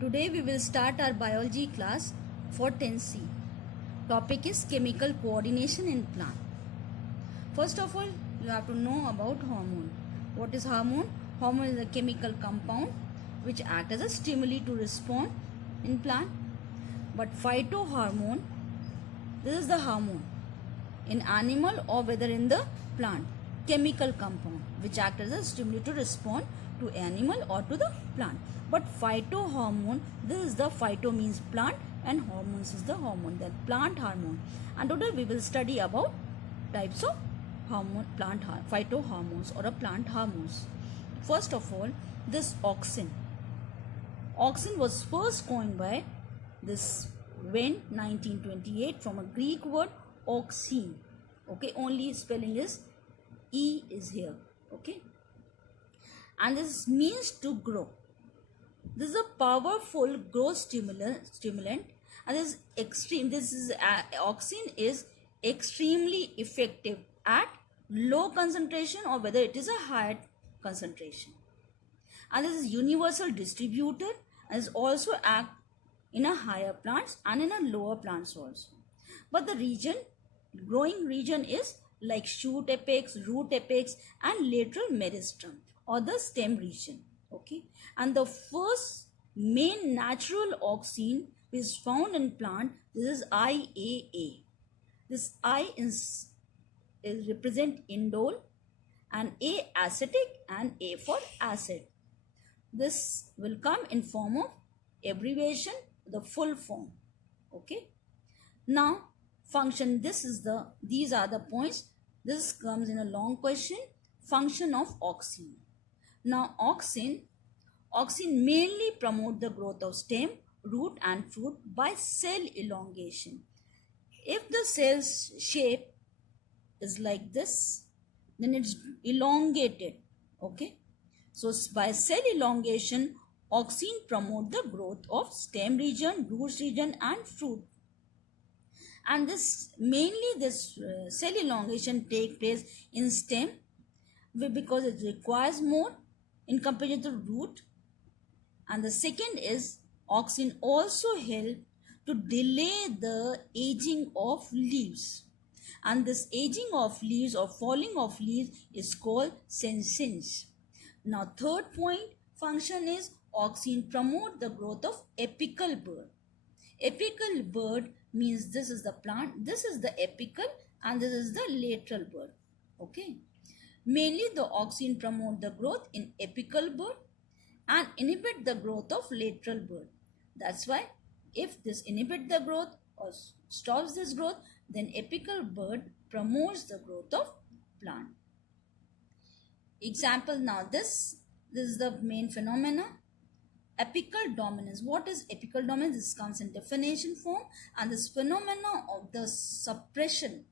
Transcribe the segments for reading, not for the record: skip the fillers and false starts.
Today we will start our biology class for 10C. Topic is chemical coordination in plant. First of all, you have to know about hormone. What is hormone? Hormone is a chemical compound which act as a stimuli to respond in plant. But phytohormone, this is the hormone in animal or whether in the plant. Chemical compound which act as a stimuli to respond to animal or to the plant. But phytohormone, this is the phyto means plant and hormones is the hormone, that plant hormone. And today we will study about types of hormone, phytohormones or a plant hormones. First of all, this auxin. Auxin was first coined by this Venn 1928 from a Greek word auxine. Okay, only spelling is E is here. Okay, and this means to grow. This is a powerful growth stimulant, and this auxin is extremely effective at low concentration or whether it is a higher concentration. And this is universal distributed and is also act in a higher plants and in a lower plants also. But the growing region is like shoot apex, root apex and lateral meristem or the stem region. Okay, and the first main natural auxin is found in plant. This is IAA. This I is represent indole and A acetic and A for acid. This will come in form of abbreviation, the full form. Okay, now function, these are the points. This comes in a long question. Function of auxin. Now auxin mainly promote the growth of stem, root and fruit by cell elongation. If the cell's shape is like this, then it's elongated. Okay, so by cell elongation, auxin promote the growth of stem region, root region and fruit. And this cell elongation take place in stem because it requires more in comparison to root. And the second is auxin also help to delay the aging of leaves. And this aging of leaves or falling of leaves is called senescence. Now third point function is auxin promote the growth of apical bud. Apical bud means this is the plant, this is the apical and this is the lateral bud. Okay. Mainly the auxin promote the growth in apical bud and inhibit the growth of lateral bud. That's why if this inhibit the growth or stops this growth, then apical bud promotes the growth of plant. Example, now this is the main phenomena. Apical dominance. What is apical dominance? This comes in definition form, and this phenomena of the suppression,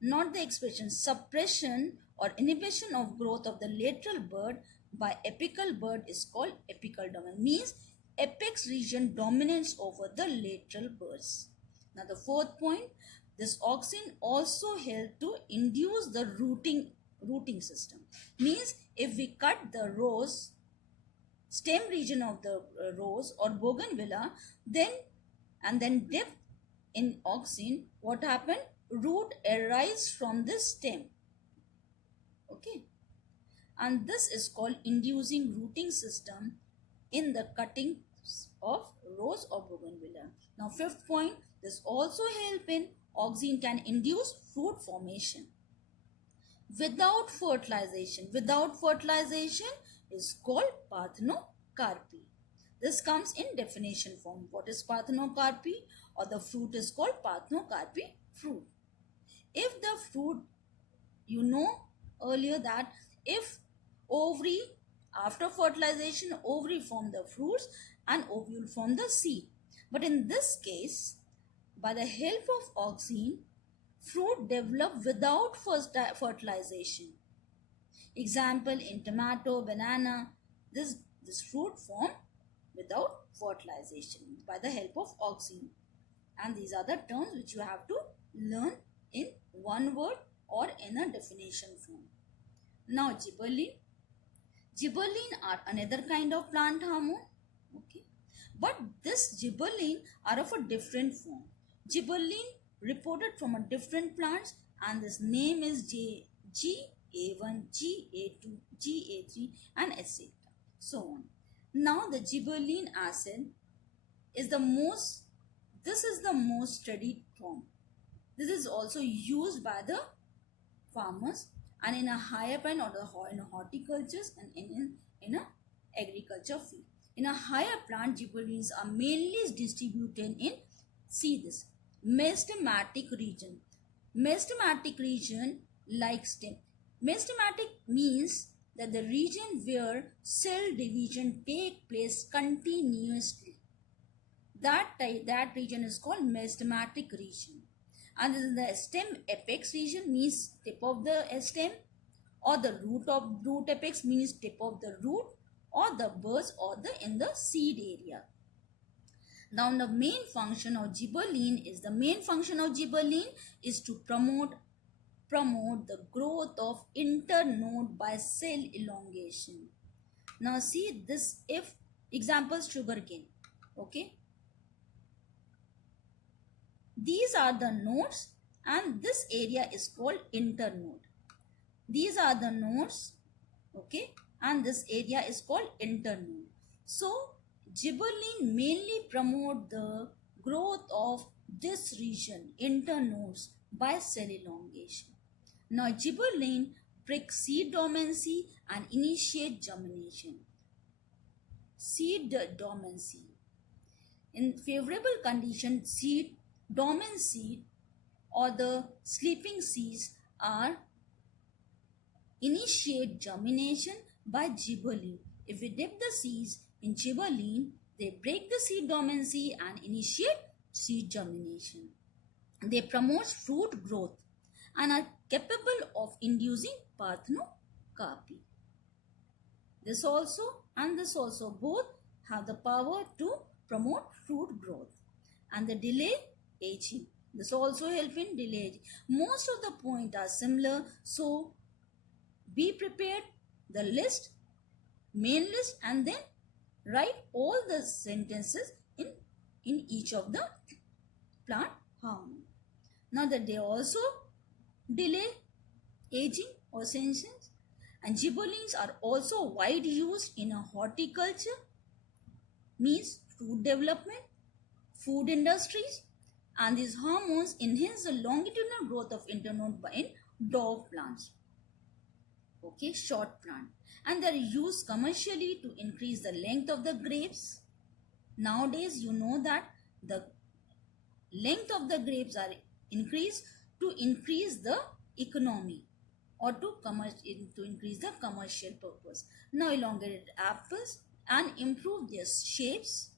not the expression, suppression or inhibition of growth of the lateral bud by apical bud is called apical dominance. Means apex region dominates over the lateral buds. Now the fourth point, this auxin also help to induce the rooting system. Means if we cut the rose stem region of the rose or bougainvillea, then dip in auxin, what happened? Root arise from the stem. Okay, and this is called inducing rooting system in the cutting of rose or bougainvillea. Now fifth point, this also help in auxin can induce fruit formation without fertilization. Without fertilization is called parthenocarpy. This comes in definition form. What is parthenocarpy? Or the fruit is called parthenocarpy fruit. If the fruit, you know earlier that if ovary, after fertilization, ovary form the fruits and ovule form the seed. But in this case, by the help of auxin, fruit develop without fertilization. Example, in tomato, banana, this fruit form without fertilization by the help of auxin. And these are the terms which you have to learn in one word or in a definition form. Now gibberellin. Gibberellin are another kind of plant hormone. Okay, But this gibberellin are of a different form. Gibberellin reported from a different plants, and this name is GA1, GA2, GA3 and etc. So on. Now the gibberellin acid is the most studied form. This is also used by the farmers and in a higher plant or in horticultures and in a agriculture field. In a higher plant, gibberellins are mainly distributed in, see this, meristematic region. Meristematic region like stem. Meristematic means that the region where cell division take place continuously. That region is called meristematic region. And this is the stem apex region, means tip of the stem, or the root apex means tip of the root, or the buds or in the seed area. Now the main function of gibberellin is to promote the growth of internode by cell elongation. Now see this, if example sugarcane, okay, these are the nodes and this area is called internode. These are the nodes, okay, and this area is called internode. So gibberellin mainly promote the growth of this region, internodes, by cell elongation. Now gibberellin break seed dormancy and initiate germination. Seed dormancy. In favorable condition, dormant seed or the sleeping seeds are initiate germination by gibberellin. If we dip the seeds in gibberellin, they break the seed dormancy and initiate seed germination. They promote fruit growth and are capable of inducing parthenocarpy. This also and this also both have the power to promote fruit growth, and they delay aging. This also help in delay aging. Most of the points are similar, so be prepared the list, main list, and then write all the sentences in each of the plant hormone. Now that they also delay aging or senescence, and gibberellins are also wide used in a horticulture, means fruit development, food industries, and these hormones enhance the longitudinal growth of internode in dwarf plants, okay, short plant, and they are used commercially to increase the length of the grapes. Nowadays you know that the length of the grapes are increased to increase the economy or to increase the commercial purpose. Now elongated apples and improve their shapes,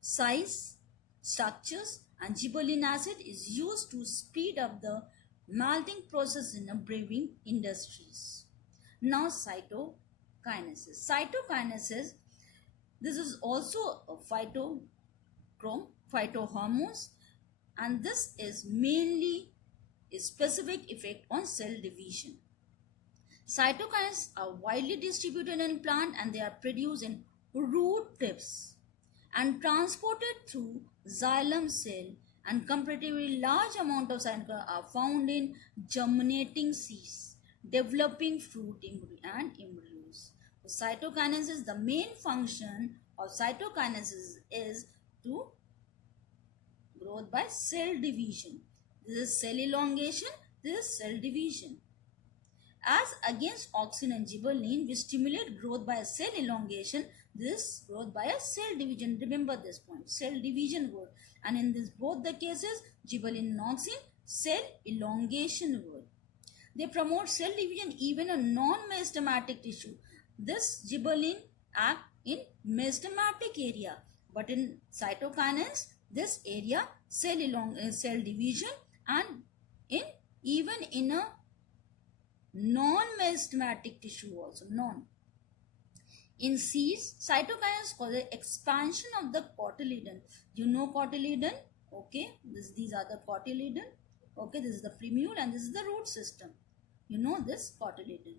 size, structures, and gibberellin acid is used to speed up the malting process in the brewing industries. Now cytokinesis. Cytokinesis, this is also a phytohormones, and this is mainly a specific effect on cell division. Cytokines are widely distributed in plant and they are produced in root tips and transported through xylem cell, and comparatively large amount of cytokines are found in germinating seeds, developing fruit and embryos. So cytokinesis, the main function of cytokinesis is to growth by cell division. This is cell elongation, this is cell division. As against auxin and gibberellin, which stimulate growth by a cell elongation, this growth by a cell division. Remember this point, cell division word. And in this both the cases, gibberellin and auxin, cell elongation word. They promote cell division even in non-meristematic tissue. This gibberellin act in meristematic area, but in cytokinase, this area cell division, and even in a non-meristematic tissue also, In seeds, cytokinase causes expansion of the cotyledon. You know cotyledon, okay? These are the cotyledon, okay? This is the primule and this is the root system. You know this cotyledon.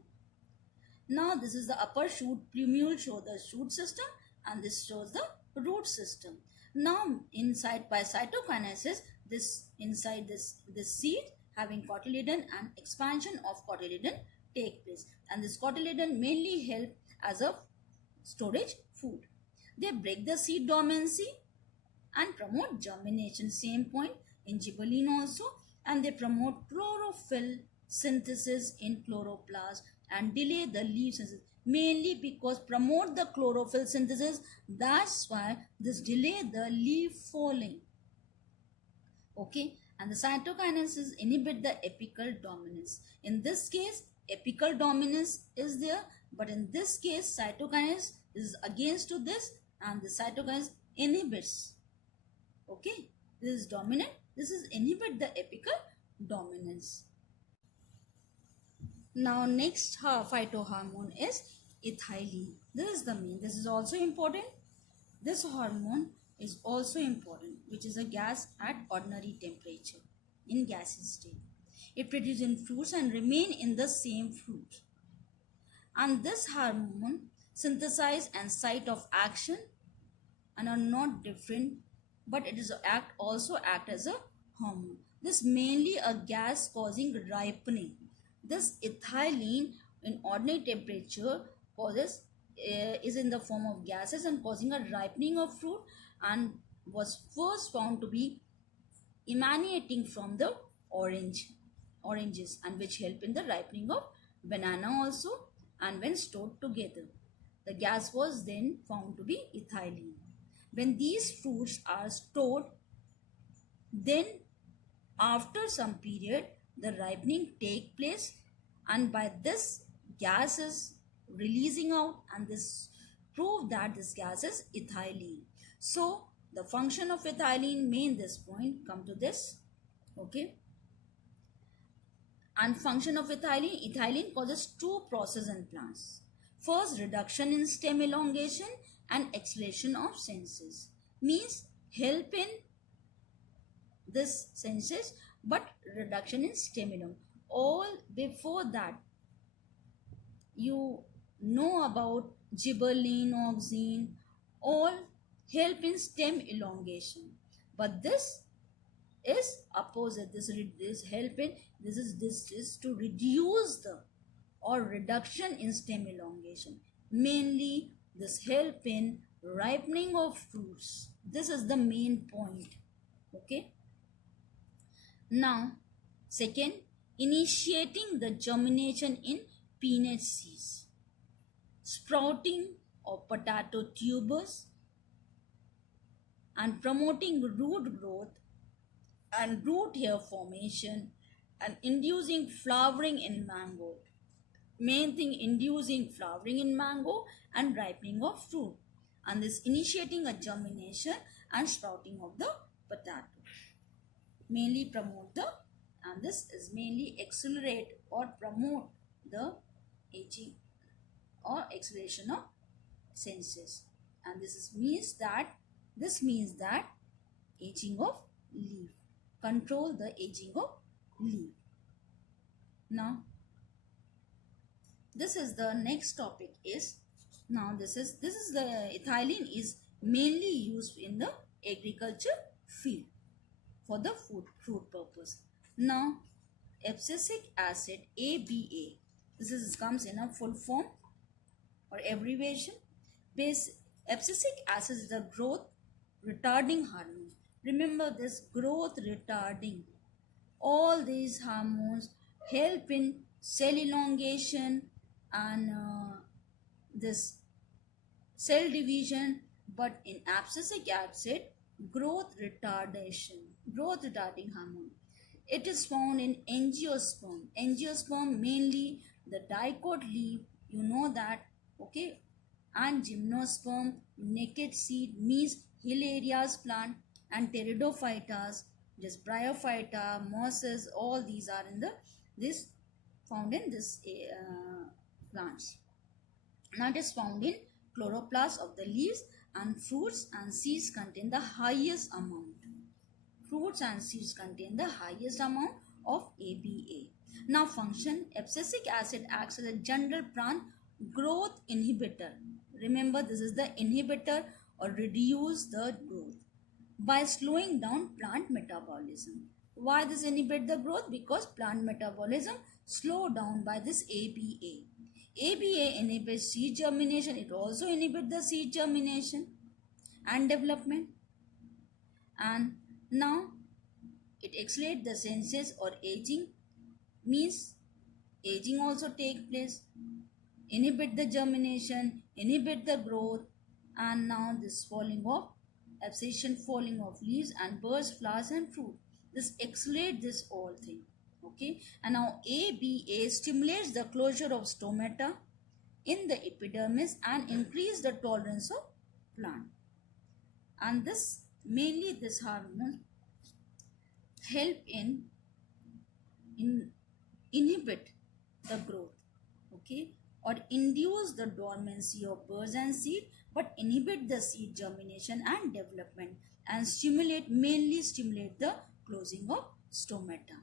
Now this is the upper shoot. Primule shows the shoot system and this shows the root system. Now inside by cytokinesis, this inside this seed having cotyledon and expansion of cotyledon take place, and this cotyledon mainly help as a storage food. They break the seed dormancy and promote germination. Same point in gibberellin also, and they promote chlorophyll synthesis in chloroplast and delay the leaf synthesis, mainly because promote the chlorophyll synthesis. That's why this delay the leaf falling. Okay, and the cytokinesis inhibit the apical dominance. In this case, apical dominance is there, but in this case, cytokinase is against to this, and the cytokinase inhibits. Okay, this is dominant, this is inhibit the apical dominance. Now next phytohormone is ethylene. This is the main, this is also important. This hormone is also important, which is a gas at ordinary temperature in gaseous state. It produces in fruits and remain in the same fruit. And this hormone synthesize and site of action and are not different, but it is also act as a hormone. This mainly a gas causing ripening. This ethylene in ordinary temperature causes is in the form of gases and causing a ripening of fruit, and was first found to be emanating from the oranges, and which help in the ripening of banana also, and when stored together. The gas was then found to be ethylene. When these fruits are stored, then after some period the ripening take place, and by this gas is releasing out, and this prove that this gas is ethylene. So the function of ethylene may in this point come to this. Okay, and function of ethylene causes two processes in plants. First, reduction in stem elongation and acceleration of senses, means help in this senses, but reduction in stem elongation. All before that you know about gibberellin, auxin, all help in stem elongation, but this is opposite. This help in this is to reduce the or reduction in stem elongation. Mainly this help in ripening of fruits. This is the main point. Okay. Now second, initiating the germination in peanut seeds, sprouting of potato tubers, and promoting root growth and root hair formation, and inducing flowering in mango. Main thing, inducing flowering in mango and ripening of fruit, and this initiating a germination and sprouting of the potato. Mainly promote the, and this is mainly accelerate or promote the aging or acceleration of senses, and this means that aging of leaf, control the aging of leaf. Now this is the next topic is, now this is the ethylene is mainly used in the agriculture field for the fruit purpose. Now abscisic acid, ABA, this comes in a full form or abbreviation. Abscisic acid is the growth retarding hormone. Remember this, growth retarding. All these hormones help in cell elongation and this cell division, but in abscisic acid, growth retarding hormone. It is found in angiosperm. Angiosperm mainly the dicot leaf, you know that. Okay, and gymnosperm, naked seed, means hilarias plant, and pteridophytas, just bryophyta, mosses, all these are in this found in this plants. Now it is found in chloroplast of the leaves, and fruits and seeds contain the highest amount. Fruits and seeds contain the highest amount of ABA. Now function, abscisic acid acts as a general plant growth inhibitor. Remember, this is the inhibitor or reduce the growth by slowing down plant metabolism. Why this inhibit the growth? Because plant metabolism slow down by this ABA. ABA inhibits seed germination. It also inhibits the seed germination and development. And now it accelerates the senescence or aging, means aging also take place, inhibit the germination, inhibit the growth, and now this falling of abscission, falling of leaves and burst flowers and fruit. This accelerates this whole thing. Okay, and now ABA stimulates the closure of stomata in the epidermis and increase the tolerance of plant. And this mainly this hormone help in inhibit the growth, okay, or induce the dormancy of buds and seed, but inhibit the seed germination and development and mainly stimulate the closing of stomata.